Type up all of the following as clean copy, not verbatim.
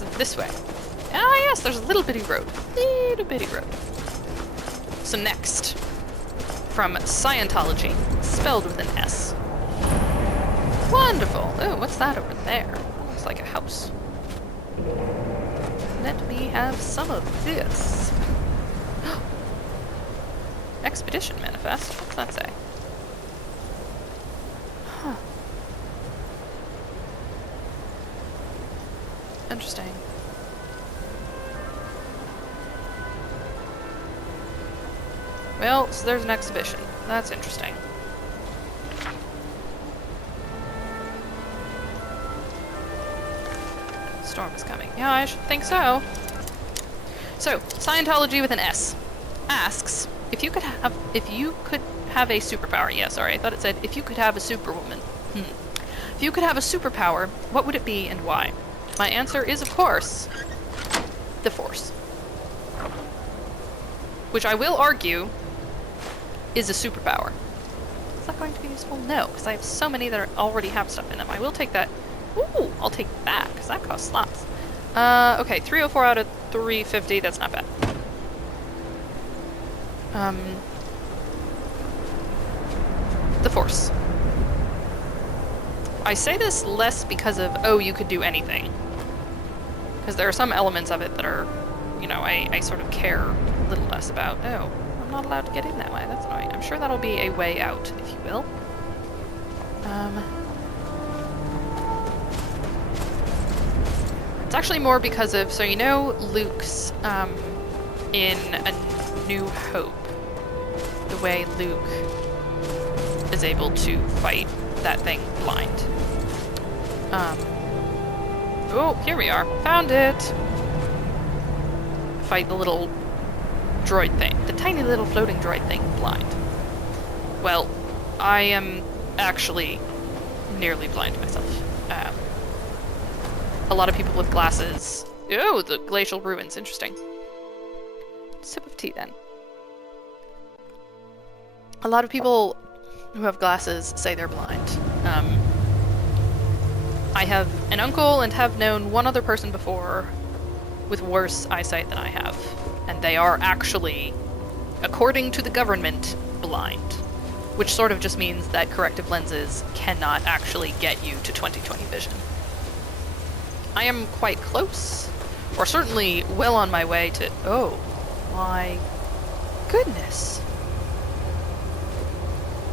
Yes, this way. Ah, yes, there's a little bitty road. Little bitty road. So next, from Scientology, spelled with an S. Wonderful. Oh, what's that over there? Looks like a house. Let me have some of this. Expedition manifest. What's that say? Huh. Interesting. Well, so there's an exhibition. That's interesting. Storm is coming. Yeah, I should think so. So, Scientology with an S asks if you could have a superpower. Yeah, sorry, I thought it said if you could have a superwoman. If you could have a superpower, what would it be and why? My answer is, of course, the Force. Which I will argue is a superpower. Is that going to be useful? No, because I have so many that already have stuff in them. I will take that. Ooh, I'll take that, because that costs lots. Okay, 304 out of 350, that's not bad. The Force. I say this less because of, oh, you could do anything. Because there are some elements of it that are, you know, I sort of care a little less about. Oh, I'm not allowed to get in that way. That's annoying. I'm sure that'll be a way out, if you will. It's actually more because of, so you know Luke's, in A New Hope, the way Luke is able to fight that thing blind. Oh, here we are. Found it! Fight the little droid thing. The tiny little floating droid thing blind. Well, I am actually nearly blind myself. A lot of people with glasses... Oh, the glacial ruins. Interesting. Sip of tea, then. A lot of people who have glasses say they're blind. I have an uncle and have known one other person before with worse eyesight than I have. And they are actually, according to the government, blind. Which sort of just means that corrective lenses cannot actually get you to 20/20 vision. I am quite close, or certainly well on my way to... Oh, my goodness.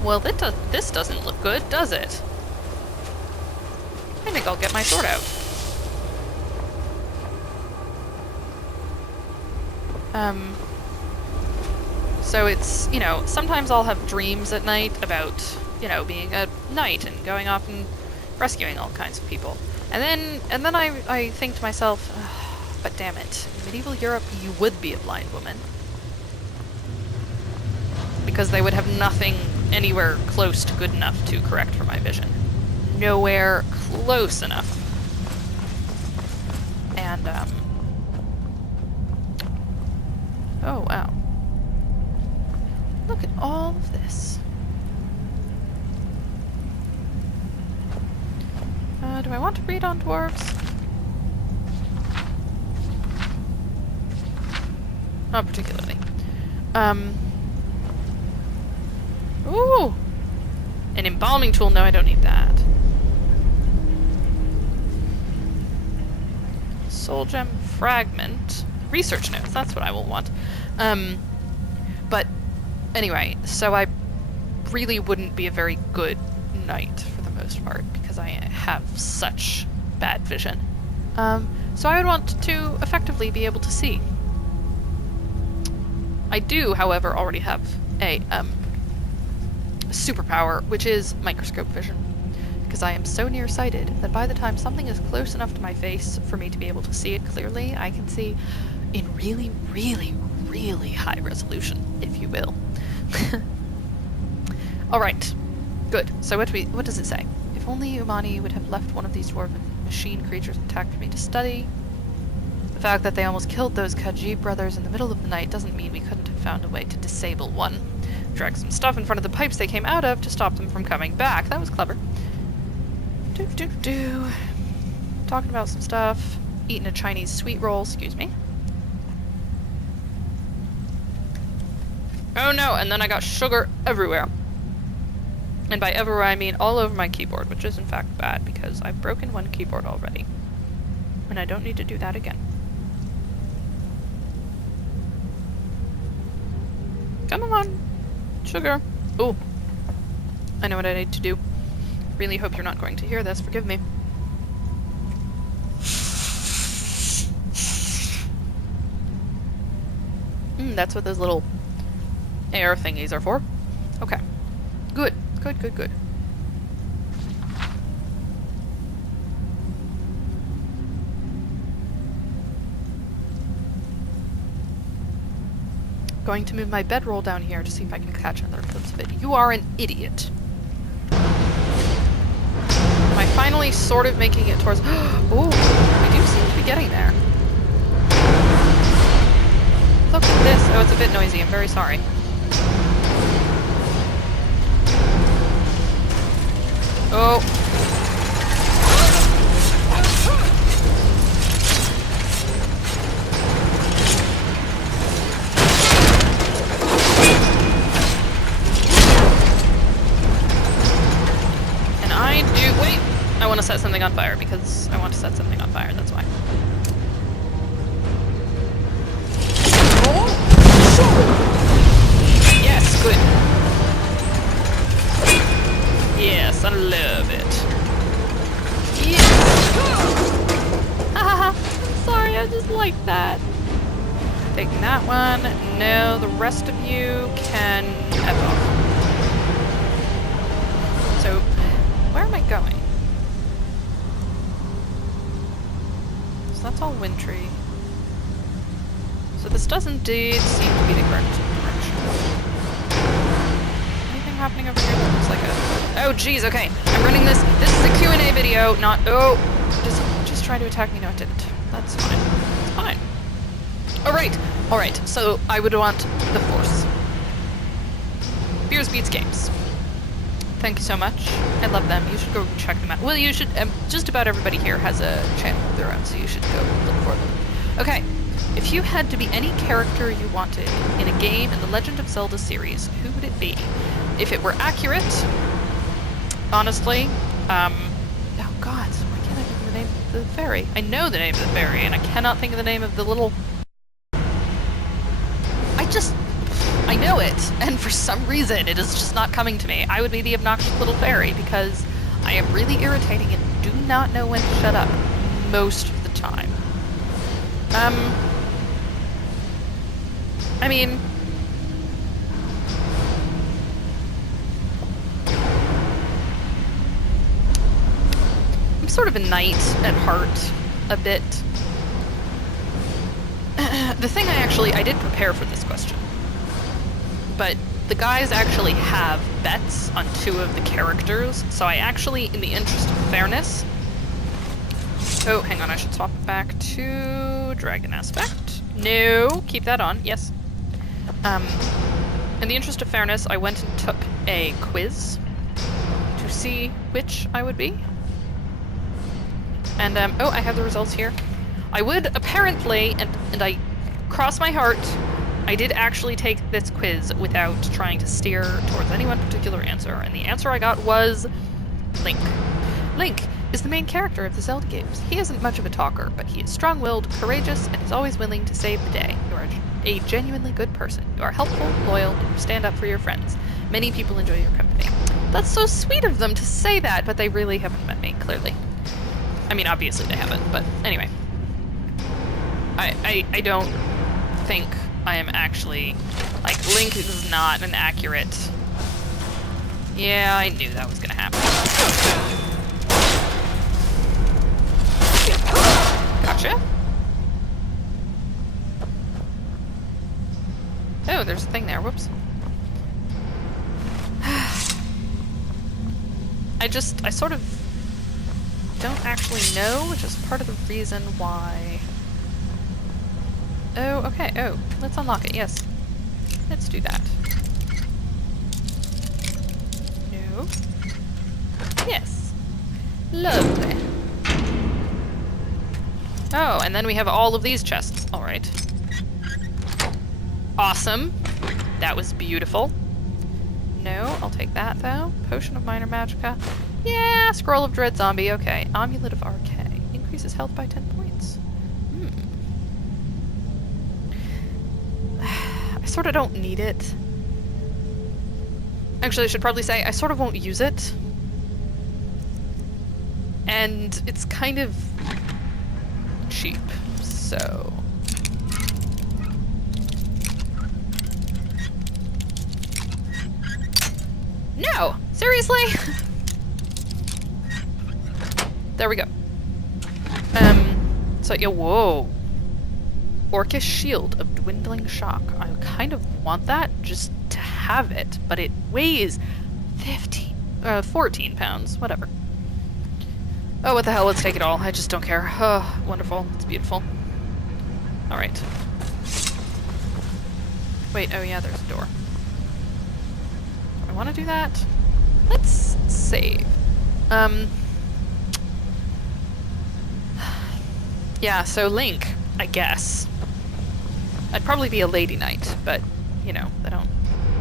Well, this doesn't look good, does it? I think I'll get my sword out. So it's, you know, sometimes I'll have dreams at night about, you know, being a knight and going off and rescuing all kinds of people. And then I think to myself, but damn it, in medieval Europe you would be a blind woman. Because they would have nothing anywhere close to good enough to correct for my vision. Nowhere close enough. And, oh wow. Look at all of this. Do I want to read on dwarves? Not particularly. Ooh! An embalming tool? No, I don't need that. Soul gem fragment. Research notes, that's what I will want. But anyway, so I really wouldn't be a very good knight for the most part because I have such bad vision. So I would want to effectively be able to see. I do, however, already have a superpower, which is microscope vision. Because I am so nearsighted that by the time something is close enough to my face for me to be able to see it clearly, I can see in really, really, really high resolution, if you will. Alright, good. So what does it say? If only Umani would have left one of these dwarven machine creatures intact for me to study. The fact that they almost killed those Khajiit brothers in the middle of the night doesn't mean we couldn't have found a way to disable one. Drag some stuff in front of the pipes they came out of to stop them from coming back. That was clever. Talking about some stuff. eaten a Chinese sweet roll, excuse me. Oh no, and then I got sugar everywhere. And by everywhere I mean all over my keyboard, which is in fact bad because I've broken one keyboard already. And I don't need to do that again. Come on, sugar. Ooh, I know what I need to do. Really hope you're not going to hear this, forgive me. That's what those little air thingies are for. Okay. Good. Good, good, good. Going to move my bedroll down here to see if I can catch another glimpse of it. You are an idiot. Am I finally sort of making it towards... Ooh, I do seem to be getting there. Look at this. Oh, it's a bit noisy. I'm very sorry. Oh. And I do... Wait! I want to set something on fire because I want to set something on fire. That's why. Yes, good. Yes, I love it. Yes! Hahaha, I'm sorry, I just like that. Taking that one. No, the rest of you can F off. So, where am I going? So that's all wintry. So this does indeed seem to be the correct direction. Anything happening over here that looks like a... Oh, geez, okay. I'm running this. This is a Q&A video, not... Oh! Just try to attack me. No, it didn't. That's fine. It's fine. Alright. Alright. So, I would want the Force. BeersBeetsGames. Thank you so much. I love them. You should go check them out. Well, you should... just about everybody here has a channel of their own, so you should go look for them. Okay. If you had to be any character you wanted in a game in the Legend of Zelda series, who would it be? If it were accurate, honestly, oh god, why can't I think of the name of the fairy? I know the name of the fairy, and I cannot think of the name of the little... I know it, and for some reason it is just not coming to me. I would be the obnoxious little fairy, because I am really irritating and do not know when to shut up most of the time. I mean... I'm sort of a knight at heart, a bit. The thing I did prepare for this question. But the guys actually have bets on 2 of the characters, so I actually, in the interest of fairness... Oh, hang on, I should swap it back to Dragon Aspect. No, keep that on, yes. In the interest of fairness, I went and took a quiz to see which I would be. And, oh, I have the results here. I would apparently, and I cross my heart, I did actually take this quiz without trying to steer towards any one particular answer, and the answer I got was Link. Link is the main character of the Zelda games. He isn't much of a talker, but he is strong-willed, courageous, and is always willing to save the day. You are a genuinely good person. You are helpful, loyal, and you stand up for your friends. Many people enjoy your company. That's so sweet of them to say that, but they really haven't met me, clearly. I mean, obviously they haven't, but anyway. I don't think I am actually... Like, Link is not an accurate... Yeah, I knew that was gonna happen. Gotcha. Oh, there's a thing there. Whoops. I sort of don't actually know, which is part of the reason why... Oh, okay. Oh, let's unlock it. Yes. Let's do that. No. Yes. Lovely. Oh, and then we have all of these chests. All right. Awesome. That was beautiful. No, I'll take that, though. Potion of Minor Magicka. Yeah, Scroll of Dread Zombie. Okay. Amulet of RK. Increases health by 10 points. I sort of don't need it. Actually, I should probably say I sort of won't use it. And it's kind of cheap, so... No! Seriously? There we go. So, yeah, whoa. Orcish Shield of Dwindling Shock. I kind of want that just to have it, but it weighs 14 pounds, whatever. Oh, what the hell, let's take it all. I just don't care. Oh, wonderful. It's beautiful. Alright. Wait, oh yeah, there's a door. Do I want to do that? Let's save. Yeah, so Link, I guess. I'd probably be a Lady Knight, but, you know, they don't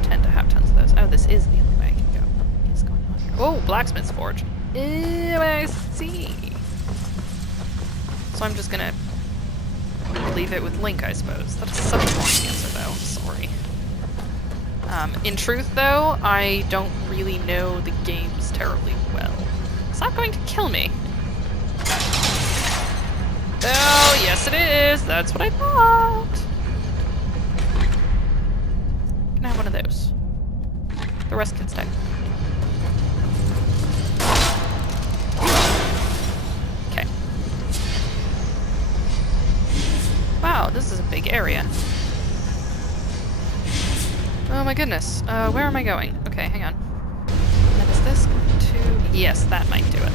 tend to have tons of those. Oh, this is the only way I can go. What is going on here? Oh, Blacksmith's Forge. Ew, I see. So I'm just gonna leave it with Link, I suppose. That is such a boring answer, though. Sorry. In truth, though, I don't really know the games terribly well. It's not going to kill me. Oh, yes it is. That's what I thought. Can I have one of those? The rest can stay. Okay. Wow, this is a big area. Oh my goodness. Where am I going? Okay, hang on. And is this going to... Yes, that might do it.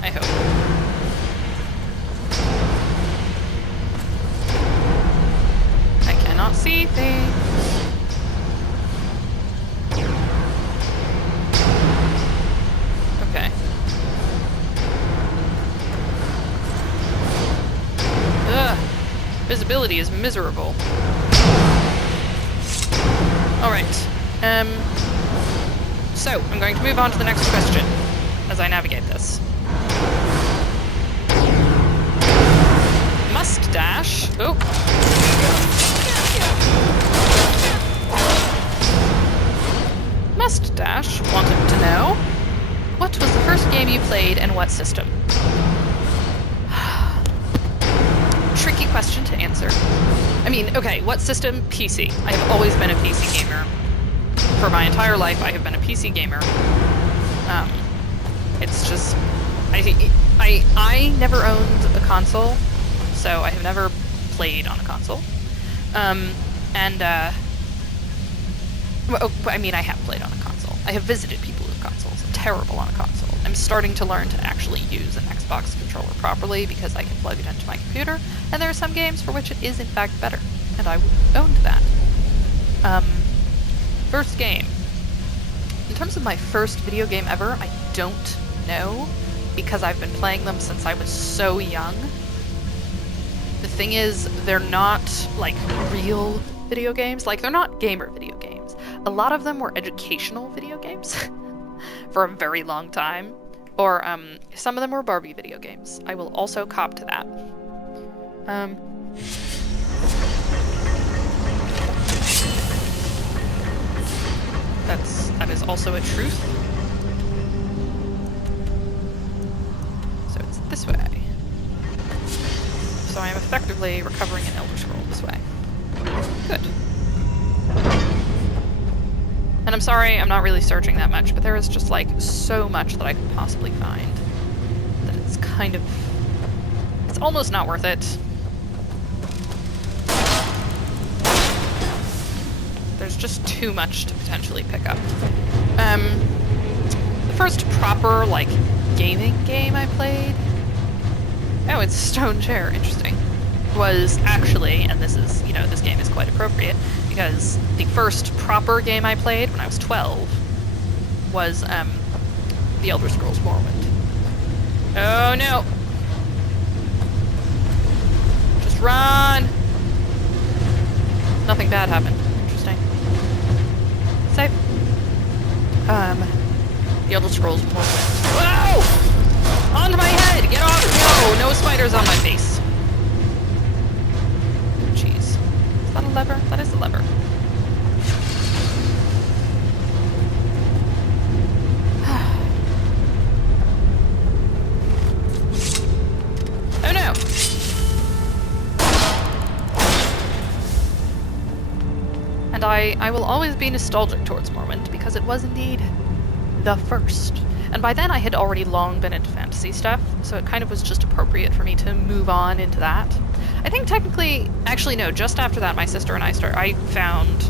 I hope. Cannot see things. Okay. Ugh. Visibility is miserable. Alright. So, I'm going to move on to the next question as I navigate this. MustDash. Oh. MustDash wanted to know, what was the first game you played and what system? Tricky question to answer. I mean, okay, what system? PC. I have always been a PC gamer. For my entire life, I have been a PC gamer. It's just... I never owned a console, so I have never played on a console. Well, I mean, I have played on a console. I have visited people with consoles. I'm terrible on a console. I'm starting to learn to actually use an Xbox controller properly because I can plug it into my computer, and there are some games for which it is in fact better, and I owned that. First game. In terms of my first video game ever, I don't know, because I've been playing them since I was so young. The thing is, they're not, like, real video games. Like, they're not gamer video games. A lot of them were educational video games for a very long time. Or, some of them were Barbie video games. I will also cop to that. That is also a truth. So it's this way. So I am effectively recovering an Elder Scroll this way. Good. And I'm sorry, I'm not really searching that much, but there is just, like, so much that I could possibly find that it's kind of... It's almost not worth it. There's just too much to potentially pick up. The first proper, like, gaming game I played... Oh, it's a stone chair. Interesting. Was actually, and this is, you know, this game is quite appropriate, because the first proper game I played when I was 12 was, The Elder Scrolls Morrowind. Oh no! Just run! Nothing bad happened. Interesting. Safe. The Elder Scrolls Morrowind. Whoa! Onto my head! Get off! No! No spiders on my face. Jeez. Is that a lever? That is a lever. Oh no! And I will always be nostalgic towards Morrowind because it was indeed the first. And by then I had already long been into fantasy stuff, so it kind of was just appropriate for me to move on into that. I think technically, actually no, just after that my sister and I found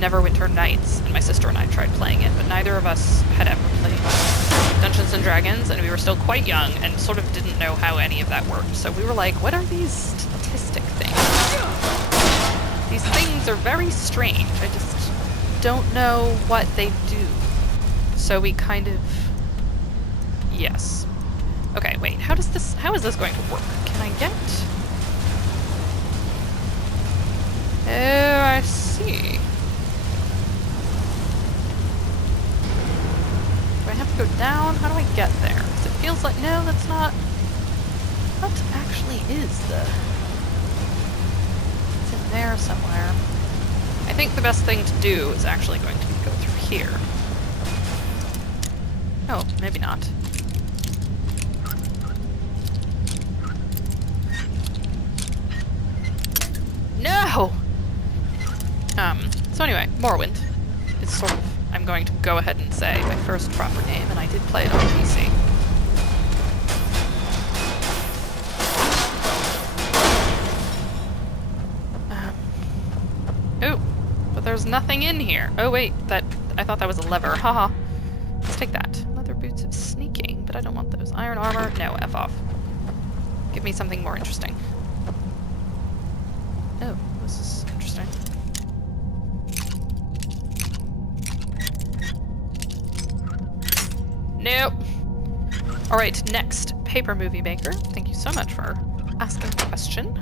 Neverwinter Nights, and my sister and I tried playing it, but neither of us had ever played Dungeons and Dragons, and we were still quite young and sort of didn't know how any of that worked. So we were like, what are these statistic things? These things are very strange. I just don't know what they do. So we kind of... Yes. Okay, wait, how is this going to work? Can I get... Oh, I see. Do I have to go down? How do I get there? Because it feels like... No, that's not... What actually is the... It's in there somewhere. I think the best thing to do is actually going to be go through here. Oh, maybe not. No! So anyway, Morrowind. It's sort of, I'm going to go ahead and say, my first proper game, and I did play it on PC. Oh, but there's nothing in here. Oh wait, I thought that was a lever. Haha. Let's take that. Leather boots of sneaking, but I don't want those. Iron armor? No, F off. Give me something more interesting. Oh, this is interesting. Nope. Alright, next. Paper Movie Maker. Thank you so much for asking the question.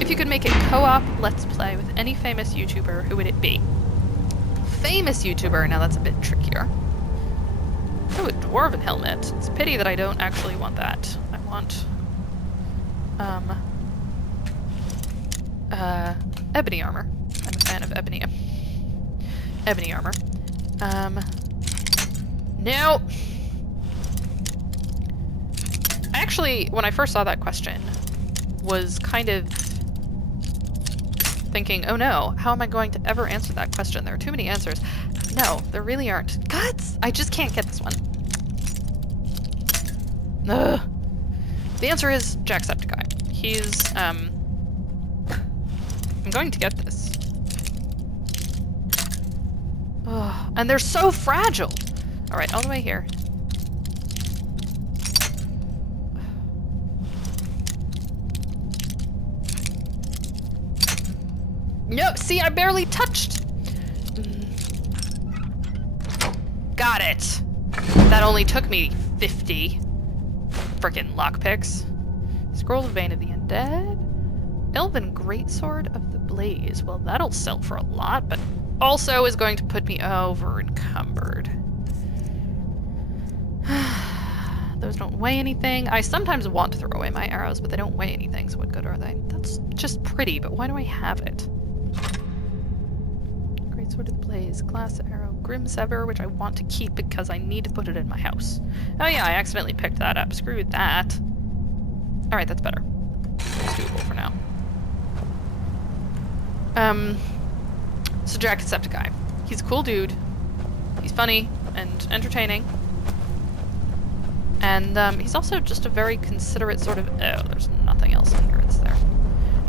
If you could make a co-op Let's Play with any famous YouTuber, who would it be? Famous YouTuber? Now that's a bit trickier. Oh, a dwarven helmet. It's a pity that I don't actually want that. I want... ebony armor. I'm a fan of ebony armor. No! I actually, when I first saw that question, was kind of thinking, oh no, how am I going to ever answer that question? There are too many answers. No, there really aren't. Guts! I just can't get this one. Ugh. The answer is Jacksepticeye. He's, I'm going to get this. Ugh. And they're so fragile! Alright, all the way here. No, see, I barely touched! Got it! That only took me 50 frickin' lockpicks. Scroll of Vein of the Undead. Elven Greatsword of the Blaze. Well, that'll sell for a lot, but also is going to put me over encumbered. Those don't weigh anything. I sometimes want to throw away my arrows, but they don't weigh anything, so what good are they? That's just pretty, but why do I have it? Greatsword of the Blaze, Glass Arrow, Grim Sever, which I want to keep because I need to put it in my house. Oh yeah, I accidentally picked that up. Screw that. Alright, that's better. It's doable for now. So Jacksepticeye. He's a cool dude. He's funny and entertaining. And he's also just a very considerate sort of... Oh, there's nothing else in here. It's there.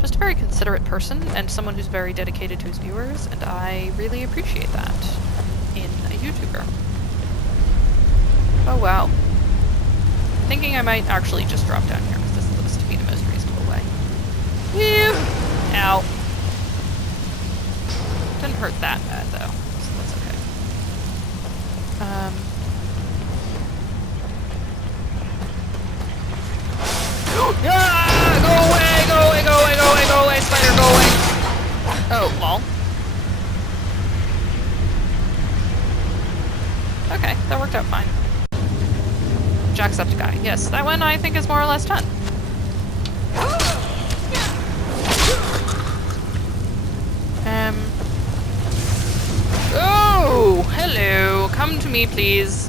Just a very considerate person and someone who's very dedicated to his viewers, and I really appreciate that in a YouTuber. Oh wow. Thinking I might actually just drop down here because this looks to be the most reasonable way. Phew! Ow. Didn't hurt that bad though, so that's okay. Ah! Go away! Go away! Oh, lol. Okay, that worked out fine. Jacksepticeye. Yes, that one I think is more or less done. Oh, hello. Come to me, please.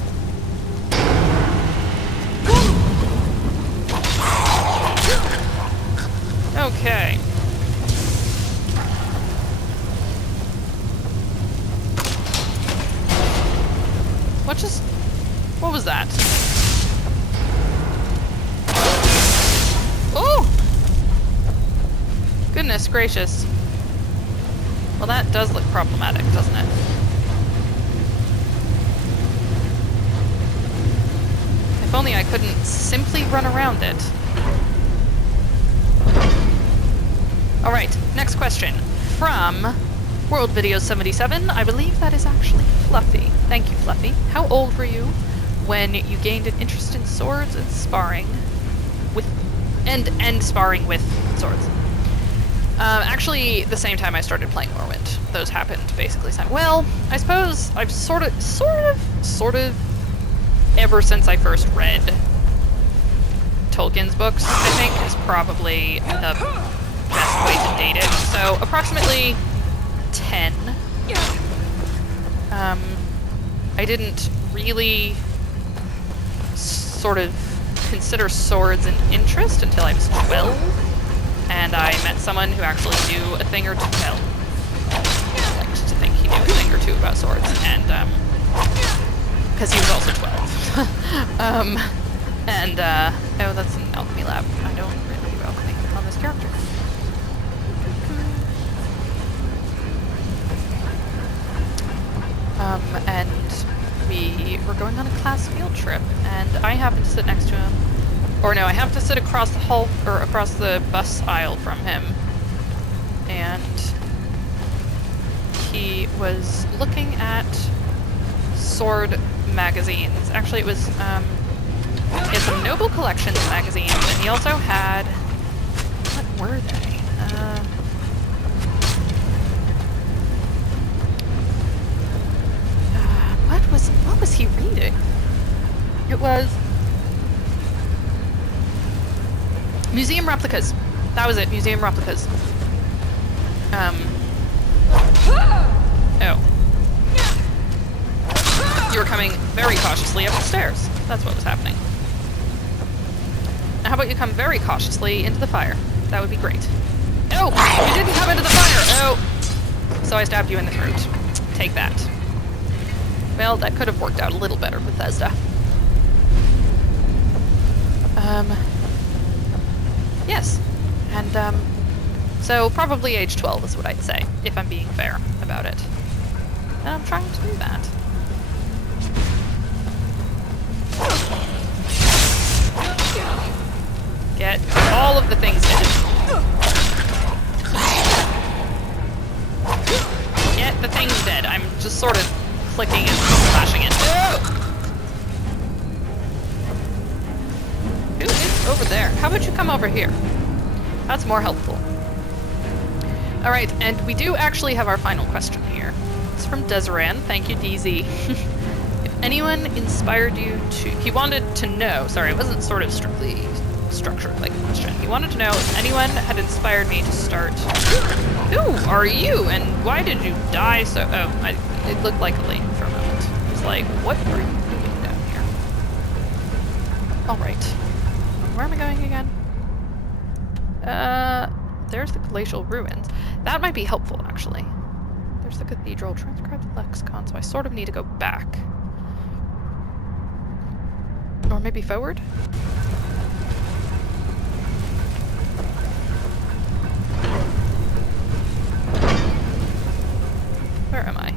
Okay. What was that? Oh! Goodness gracious. Well, that does look problematic, doesn't it? If only I couldn't simply run around it. Alright, next question. From World Video 77, I believe that is actually Fluffy. Thank you, Fluffy. How old were you when you gained an interest in swords and sparring with... and sparring with swords? Actually, the same time I started playing Morrowind. Those happened basically well, I suppose I've sort of, ever since I first read Tolkien's books, I think, is probably the best way to date it. So, approximately 10. I didn't really sort of consider swords an interest until I was 12, and I met someone who actually knew a thing or two. Well, I liked to think he knew a thing or two about swords, and because he was also 12. Oh, that's an alchemy lab. I don't really do alchemy on this character. And we were going on a class field trip, and I happened to sit next to him. Or no, I happened to sit across the hall, or across the bus aisle from him. And he was looking at sword magazines. Actually, it was, he had some Noble Collections magazines, and he also had, what were they? What was he reading? It was Museum Replicas. That was it, Museum Replicas. Oh. You were coming very cautiously up the stairs. That's what was happening. Now, how about you come very cautiously into the fire? That would be great. No! You didn't come into the fire! Oh! So I stabbed you in the throat. Take that. Well, that could have worked out a little better, Bethesda. Yes. And, so probably age 12 is what I'd say, if I'm being fair about it. And I'm trying to do that. Get all of the things dead. Get the things dead. I'm just sort of clicking and slashing it. Who is over there? How about you come over here? That's more helpful. Alright, and we do actually have our final question here. It's from Deseran. Thank you, DZ. If anyone inspired you to... He wanted to know... Sorry, it wasn't sort of strictly structured like a question. He wanted to know if anyone had inspired me to start... Who are you? And why did you die so... Oh, it looked like a lady for a moment. I was like, what are you doing down here? Alright. Where am I going again? There's the glacial ruins. That might be helpful, actually. There's the cathedral. Transcribe the lexicon, so I sort of need to go back. Or maybe forward? Where am I?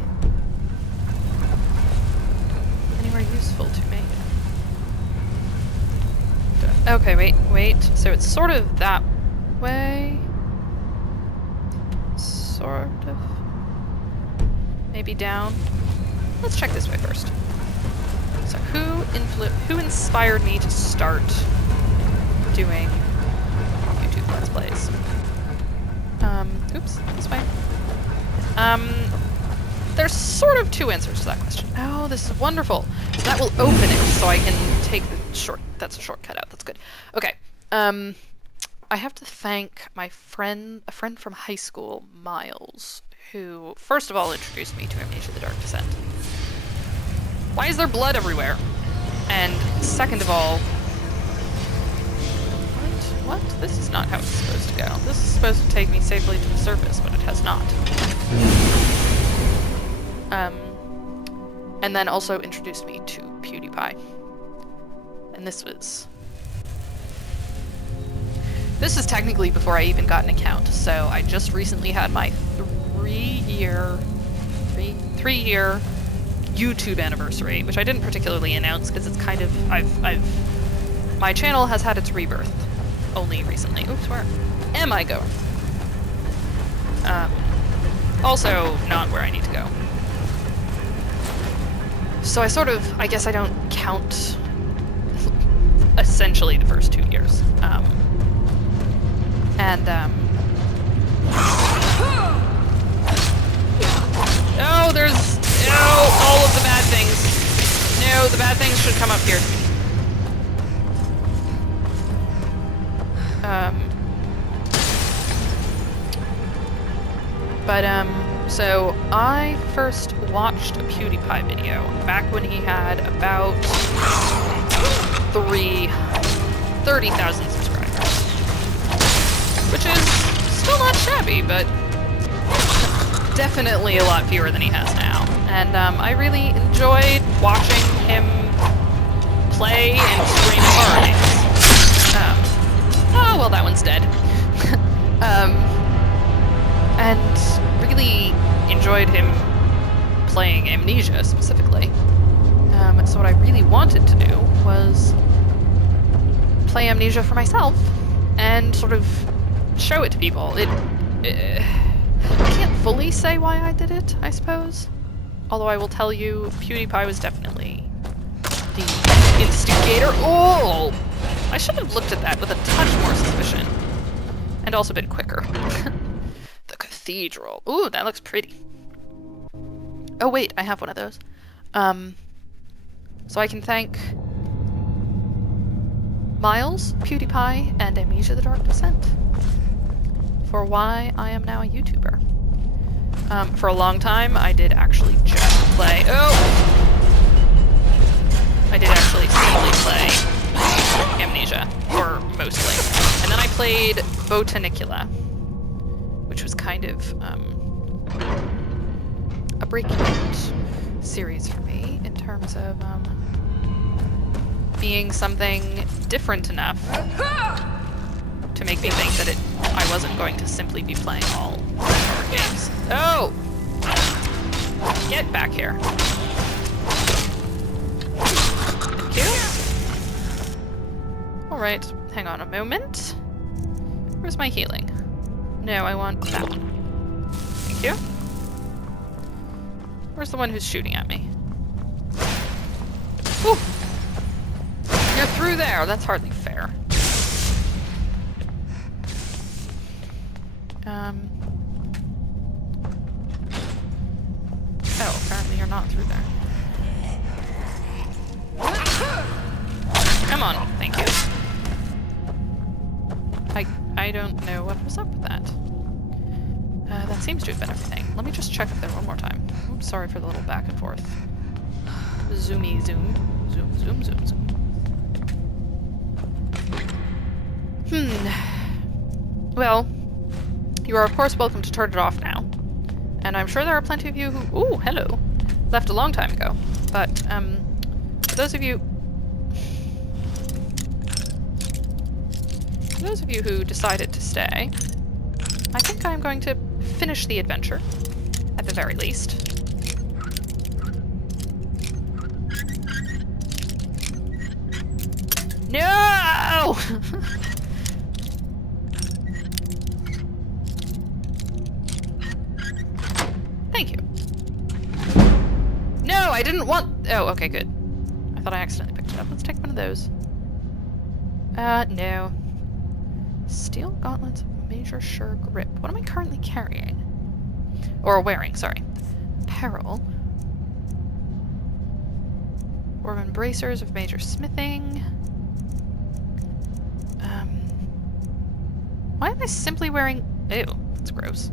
Anywhere useful to me? Okay, wait. So it's sort of that way? Sort of. Maybe down? Let's check this way first. So who inspired me to start doing YouTube Let's Plays? Oops, this way. There's sort of two answers to that question. Oh, this is wonderful. So that will open it, so I can take the short... That's a shortcut out. That's good. Okay. I have to thank my friend, a friend from high school, Miles, who, first of all, introduced me to Amnesia the Dark Descent. Why is there blood everywhere? And second of all... What? This is not how it's supposed to go. This is supposed to take me safely to the surface, but it has not. And then also introduced me to PewDiePie. And this is technically before I even got an account, so I just recently had my three-year YouTube anniversary, which I didn't particularly announce because it's kind of, my channel has had its rebirth only recently. Oops, where am I going? Also not where I need to go. So I guess I don't count essentially the first 2 years. Oh, there's... No, all of the bad things. No, the bad things should come up here to me. So I first watched a PewDiePie video back when he had about 30,000 subscribers. Which is still not shabby, but definitely a lot fewer than he has now. And I really enjoyed watching him play and stream horror games. Oh, well, that one's dead. And really enjoyed him playing Amnesia, specifically. So what I really wanted to do was play Amnesia for myself and sort of show it to people. I can't fully say why I did it, I suppose. Although I will tell you, PewDiePie was definitely the instigator. Oh! I should have looked at that with a touch more suspicion. And also been quicker. The cathedral. Ooh, that looks pretty. Oh wait, I have one of those. So I can thank Miles, PewDiePie, and Amnesia the Dark Descent for why I am now a YouTuber. For a long time, I did actually just play... Oh! I did actually simply play Amnesia, or mostly. And then I played Botanicula, which was kind of a breaking point series for me in terms of being something different enough to make me think that I wasn't going to simply be playing all horror games. Oh! Get back here. Thank you. Alright, hang on a moment. Where's my healing? No, I want that one. Thank you. Where's the one who's shooting at me? Ooh! You're through there! That's hardly fair. Oh, apparently you're not through there. Come on, thank you. I don't know what was up with that. That seems to have been everything. Let me just check up there one more time. Oops, sorry for the little back and forth. Zoomy zoom. Zoom, zoom, zoom, zoom. Well, you are of course welcome to turn it off now. And I'm sure there are plenty of you who... Ooh, hello! Left a long time ago. But, for those of you... For those of you who decided to stay, I think I'm going to finish the adventure, at the very least. No! Thank you. No, I didn't want... Oh, okay, good. I thought I accidentally picked it up. Let's take one of those. No. Steel gauntlets of major sure grip. What am I currently carrying? Or wearing, sorry. Apparel. Dwarven bracers of major smithing. Why am I simply wearing... Ew, that's gross.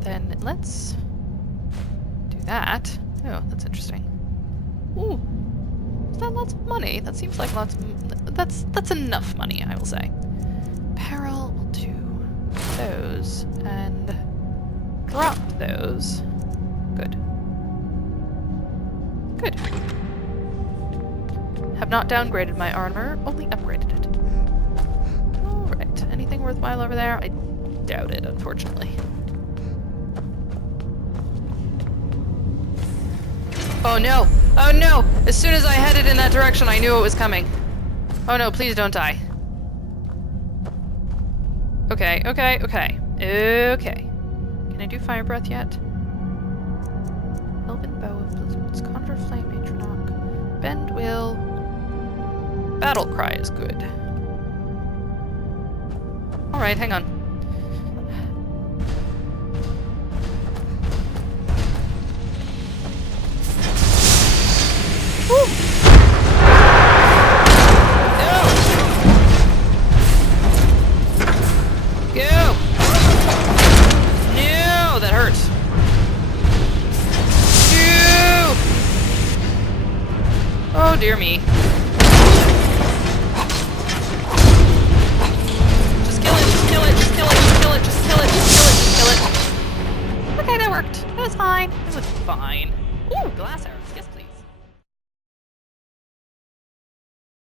Then let's do that. Oh, that's interesting. Ooh. Is that lots of money? That seems like lots of... That's enough money, I will say. Apparel, we'll do those. And drop those. Good. Good. Have not downgraded my armor, only upgraded it. Alright, anything worthwhile over there? I doubt it, unfortunately. Oh no! Oh no! As soon as I headed in that direction, I knew it was coming. Oh no, please don't die. Okay, okay, okay. Okay. Can I do fire breath yet? Elven bow of blizzards, conjure flame matronach, bend will. Battle cry is good. Alright, hang on. Woo!